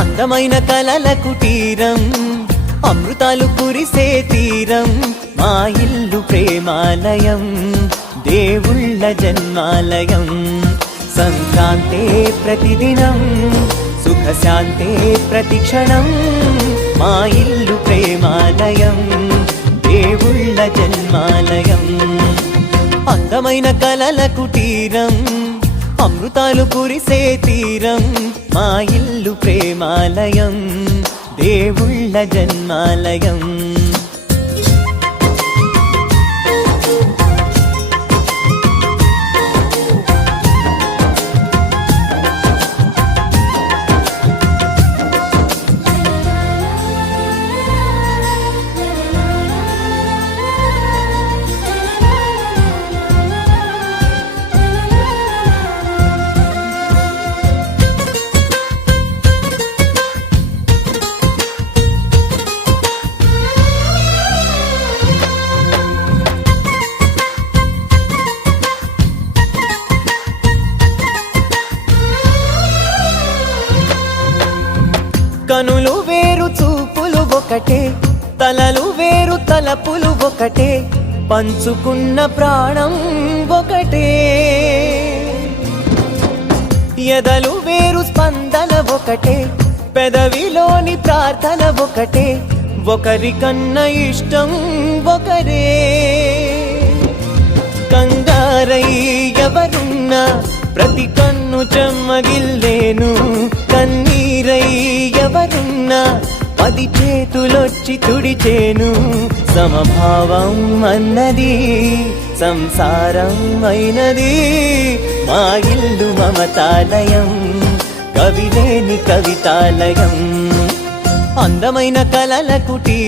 అందమైన కలల కుటీరం, అమృతాలు కురిసే తీరం, మా ఇల్లు ప్రేమాలయం, దేవుళ్ళ జన్మాలయం. సంక్రాంతే ప్రతిదినం, సుఖశాంతే ప్రతిక్షణం, మా ఇల్లు ప్రేమాలయం, దేవుళ్ళ జన్మాలయం. అందమైన కలల కుటీరం, అమృతాలు కురిసే తీరం, మా ఇల్లు ప్రేమాలయం, దేవుళ్ళ జన్మాలయం. కనులు వేరు చూపులు ఒకటే, తలలు వేరు తలపులు ఒకటే, పంచుకున్న ప్రాణం ఒకటే. ఎదలు వేరు స్పందన ఒకటే, పెదవిలోని ప్రార్థన ఒకటే, ఒకరికన్నా ఇష్టం ఒకరే. కంగారై ఎవరున్నా ప్రతి కన్ను చెమ్మగిల్లేను, కన్నీరై ఎవరున్నా 10 చేతులొచ్చి తుడిచేను. సమభావం అన్నది సంసారం అయినది, మా ఇల్లు మమతాలయం, కవిలేని కవితాలయం. అందమైన కలల కుటీరం.